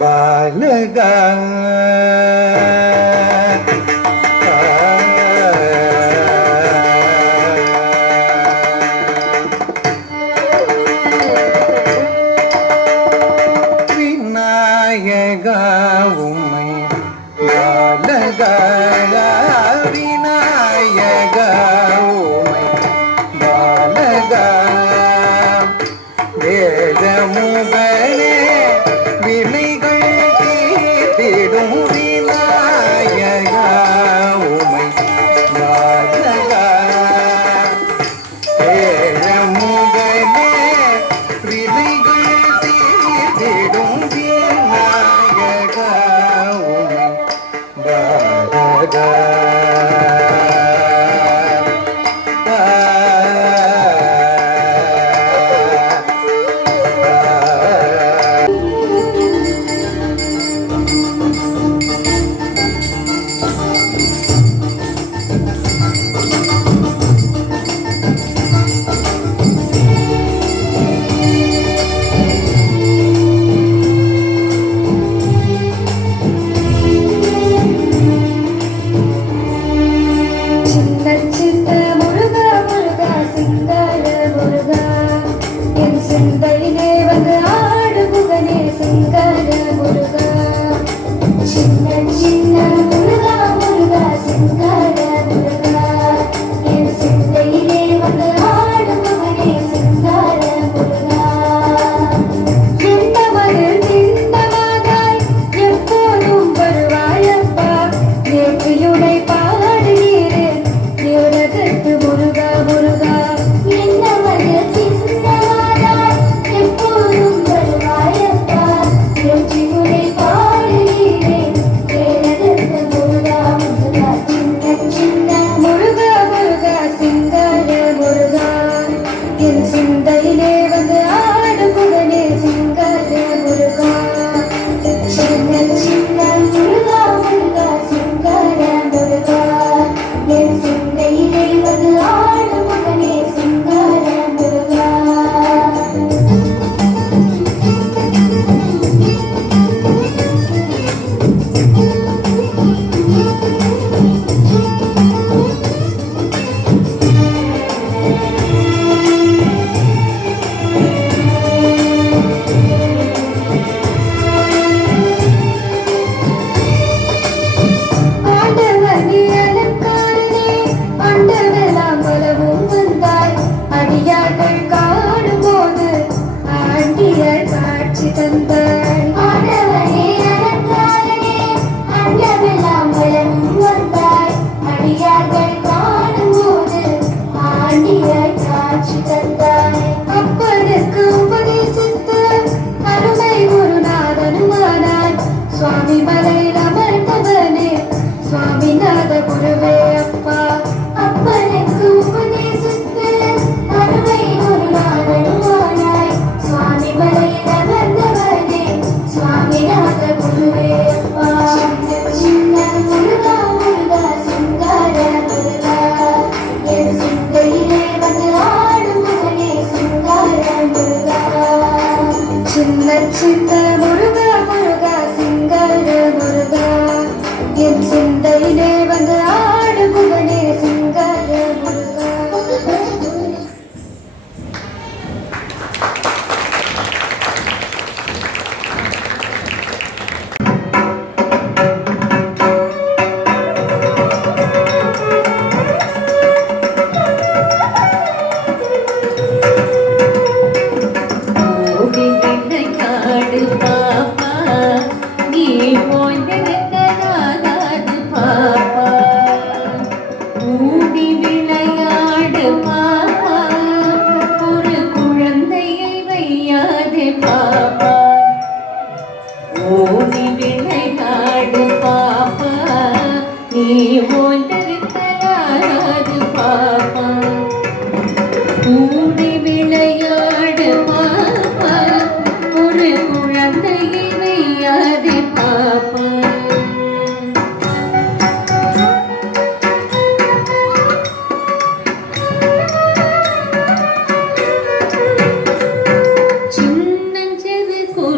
பாலகா விநாயகா உம்மை பாலகா விநாயகா உம்மை பாலகா வேதமுகனே வினைகள் தீர்த்திடும் விநாயகா உம்மை பாலகா வேதமுகனே வினைகள் தீர்த்திடும் விநாயகா உம்மை பாலகா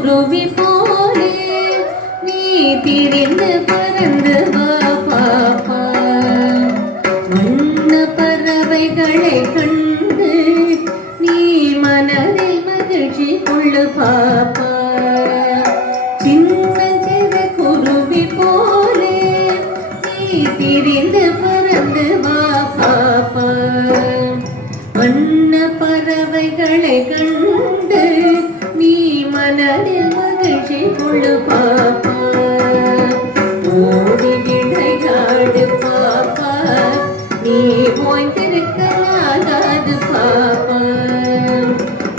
குருவி போ மகிழ்ச்சி கொள்ளு பாப்பா சின்னஞ்சிறு குருவி போலே நீ திரிந்து பறந்து வா பாப்பா வண்ண பறவைகளை கண்டு நீ மனதில் மகிழ்ச்சி கொள்ளு பாப்பா ஓடி விளையாடு பாப்பா நீ ஓய்ந்திருக்கலாகாது பாப்பா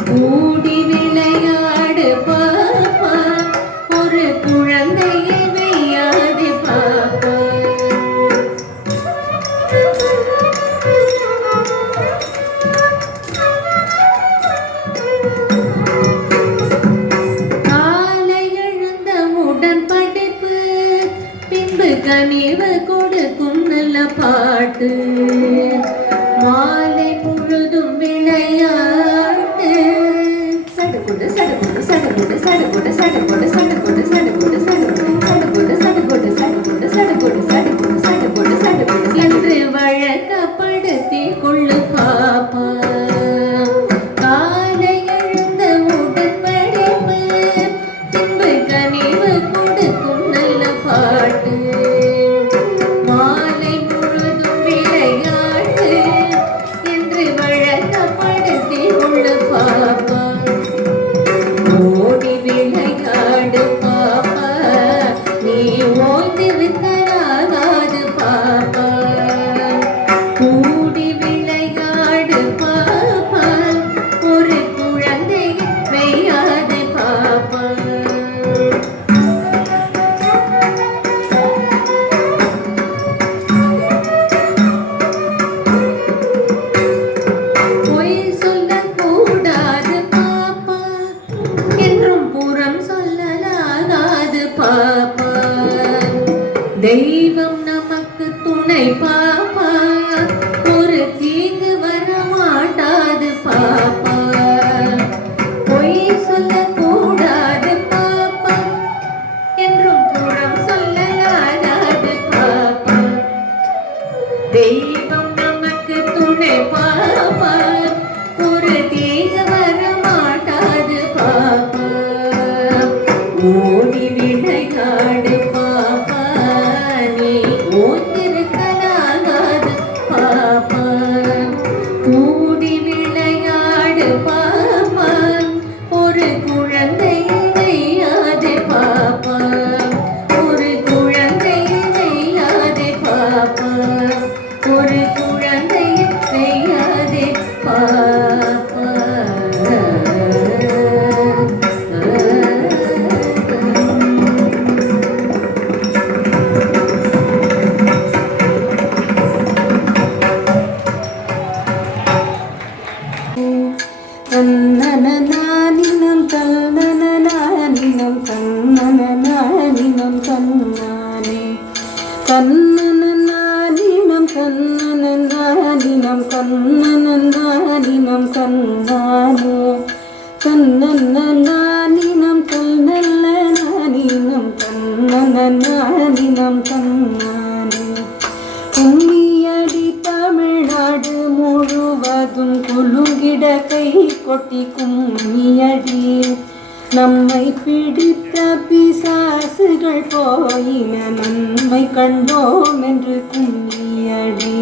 கூடி விளையாடு பாப்பா ஒரு குழந்தையை வெய்யாது பாப்பா காலை எழுந்தவுடன் படிப்பு பின்பு கனிவு கொடுக்கும் நல்ல பாட்டு மாலை முழுதும் விளையாட்டு சடுகுடு சடுகுடு சடுகுடு சடுகுடு சடுகுடு சடுகுடு சடுகுடு சடுகுடு சடுகுடு சடுகுடு சடுகுடு சடுகுடு சடுகுடு சடுகுடு என்று வழக்கப்படுத்தி கொள்ளு பாப்பா காலை எழுந்த உடன் படிப்பு பின்பு கனிவு கொடுக்கும் நல்ல பாட்டு மாலை முழுதும் விளையாட்டு என்று வழக்கப்படுத்தி கொள்ளு பாப்பா ஓடி விளையாடு பாப்பா நீ ஓய்ந்து விட்டலாகாது பாப்பா கூடி விளையாடு பாப்பா ஒரு குழந்தை வெய்யாது பாப்பா பொய் சொல்லக்கூடாது பாப்பா என்றும் புறம் சொல்லலாகாது பாப்பா தெய்வம் நமக்கு துணை பாப்பா ஒரு தீங்கு வர மாட்டாது பாப்பா பொய் சொல்லக்கூடாது பாப்பா என்றும் புறம் சொல்லலாகாது பாப்பா தெய்வம் நமக்கு துணை பாப்பா ஒரு தீங்கு வர மாட்டாது பாப்பா ஓடி விளையாடு பாப்பா நீ ஓய்ந்திருக்கலாகாது பாப்பா கூடி விளையாடு பாப்பா ஒரு குழந்தை வெய்யாது பாப்பா ஒரு குழந்தை வெய்யாது பாப்பா ஒரு குழந்தை வெய்யாது பாப்பா தன்னனானினம் தன்னனானினம் தன்னனானினம் தன்னானே தன்னனானினம் தன்னனானினம் தன்னனானினம் தன்னானே தன்னனானினம் தன்னனானினம் தன்னனானினம் தன்னானே கும்மியடி தமிழ்நாடு முழுவதும் குலுங்கிட கை கொட்டி கும்மியடி நம்மை பிடித்த பிசாசுகள் போயின நன்மை கண்டோம் என்று கும்மியடி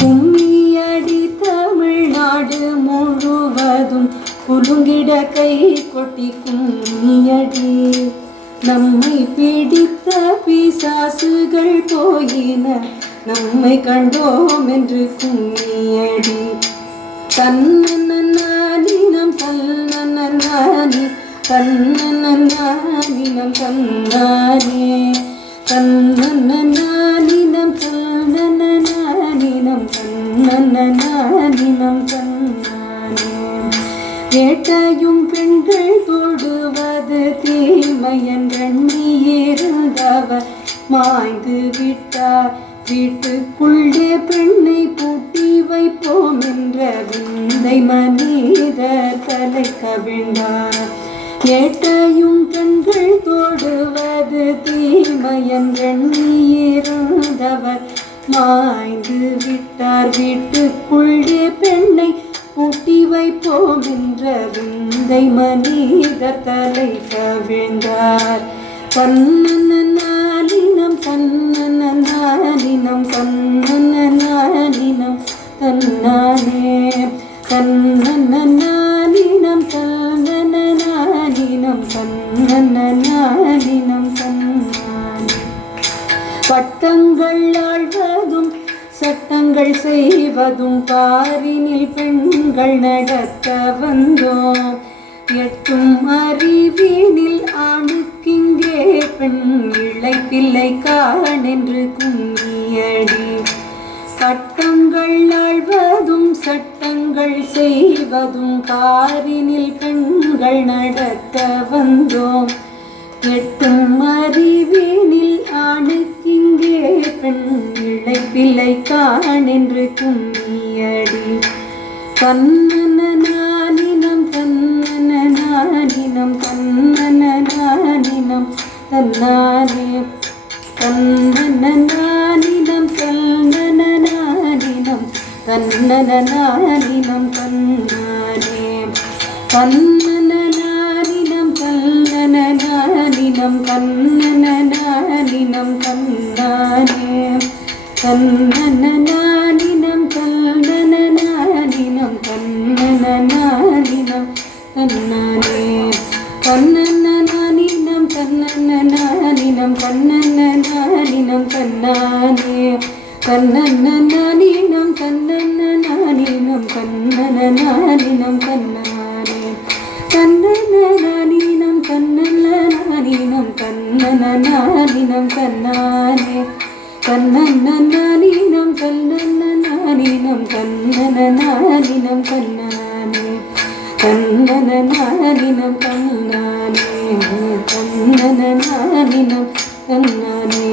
கும்மியடி தமிழ்நாடு முழுவதும் குலுங்கிட கை கொட்டி கும்மியடி நம்மை பிடித்த பிசாசுகள் போயின நம்மை கண்டோம் என்று கும்மியடி தன்னனானினம் தன்னனானி தன்னனானினம் தன்னானே தன்னனானினம் தன்னனானினம் தன்னனானினம் தன்னானே வேட்டையும் பெண்கள் தொடுவது தீமையன்றெண்ணியிருந்தவர் மாய்ந்து விட்டார் வீட்டுக்குள்ளே பெண்ணை பூட்டி வைப்போம் என்ற விந்தை மனிதர் தலை கவிழ்ந்தார் ஏட்டையும் பெண்கள் தொடுவது தீமையன்றெண்ணியிருந்தவர் மாய்ந்து விட்டார் வீட்டுக்குள்ளே பெண்ணை பூட்டி வைப்போம் என்ற விந்தை மனிதர் தலை கவிழ்ந்தார். தன்னன்னாலினம் தன்னன்னாலினம் தன்னன்னாலினம் தன்னானே தன்னன்னாலினம் தன்னன்னாலினம் தன்னன்னாலினம் தன்னானே. பட்டங்கள் ஆழ்வதும் சட்டங்கள் செய்வதும் பாரினில் பெண்கள் நடத்த வந்தோம். எட்டும் அறிவினில் ஆணுக்கிங்கே பெண் இளைப்பில்லை காணென்று குங்கியடி. சட்டங்கள் ஆழ்வதும் சட்டங்கள் செய்வதும் பாரினில் பெண்கள் நடத்த வந்தோம். எட்டும் அறிவினில் ஆணுக்கிங்கே பெண் இளைப்பில்லை காணென்று குங்கியடி. தன்னன்னாலினம் தன்னன்னாலினம் தன்னன்னாலினம் தன்னானே தன்னன்னாலினம் தன்னன்னாலினம் தன்னன்னாலினம் தன்னானே தன்னன்னாலினம் தன்னன்னாலினம் தன்னன்னாலினம் தன்னானே தன்னன்னாலினம் தன்னன்னாலினம் தன்னன்னாலினம் தன்னானே தன்னன்னாலினம் தன்னன்னாலினம் தன்னன்னாலினம் தன்னானே தன்னன்னாலினம் தன்னன்னாலினம் தன்னன்னாலினம் தன்னானே தன்னன்னாலினம் தன்னன்னாலினம் தன்னன்னாலினம் தன்னானே தன்னன்னாலினம் தன்னன்னாலினம் தன்னன்னாலினம் தன்னானே தன்னன்னாலினம் தன்னானே தன்னன்னாலினம் தன்னானே.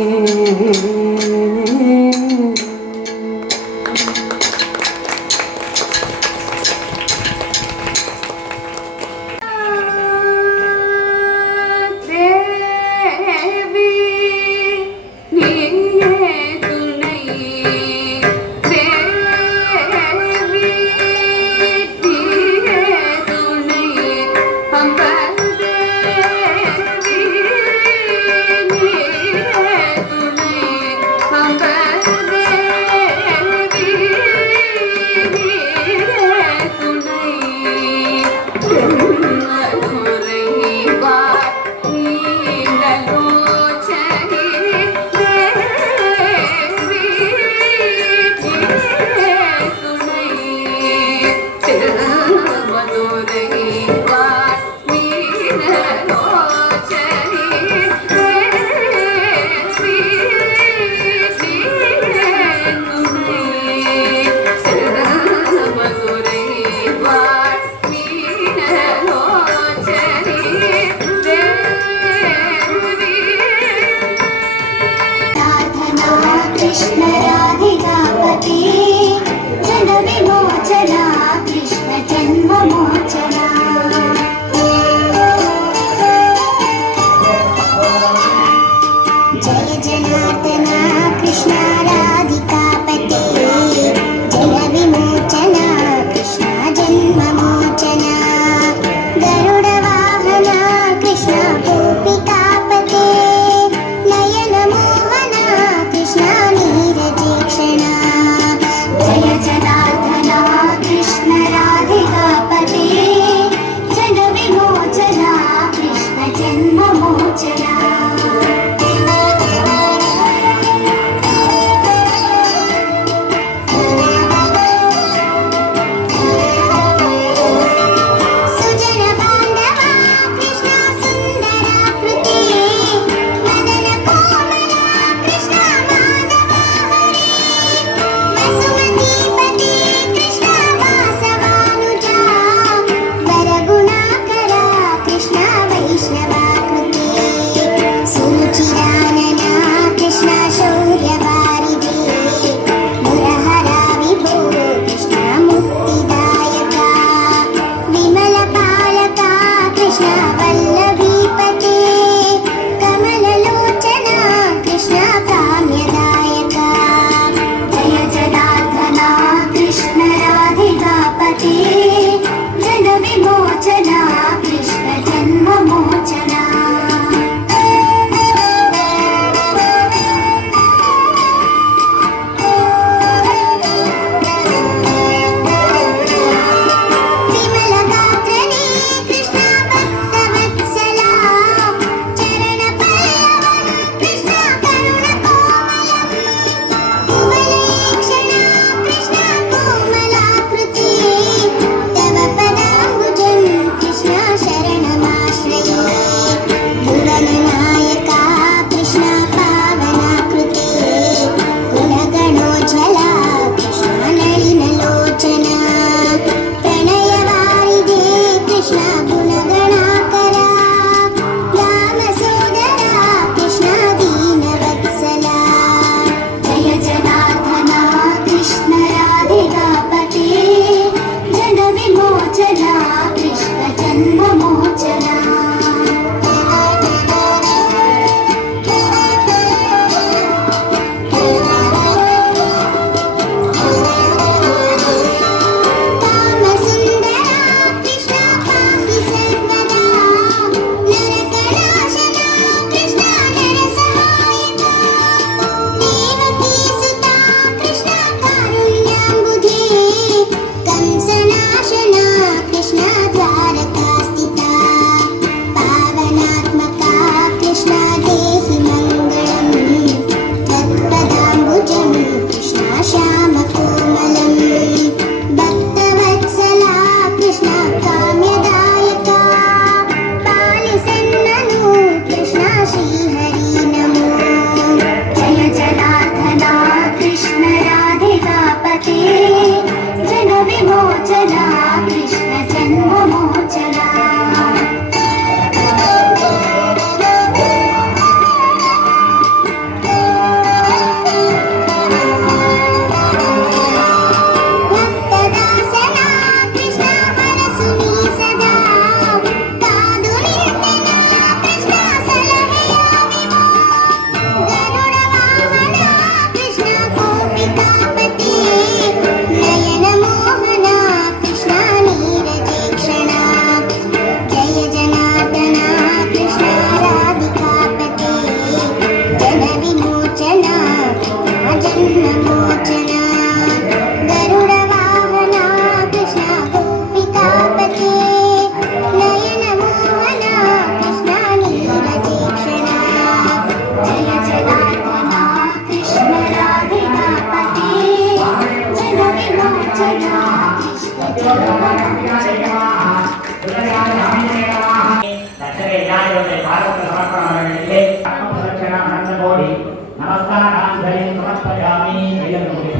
पुष्पाञ्जलिं समर्पयामि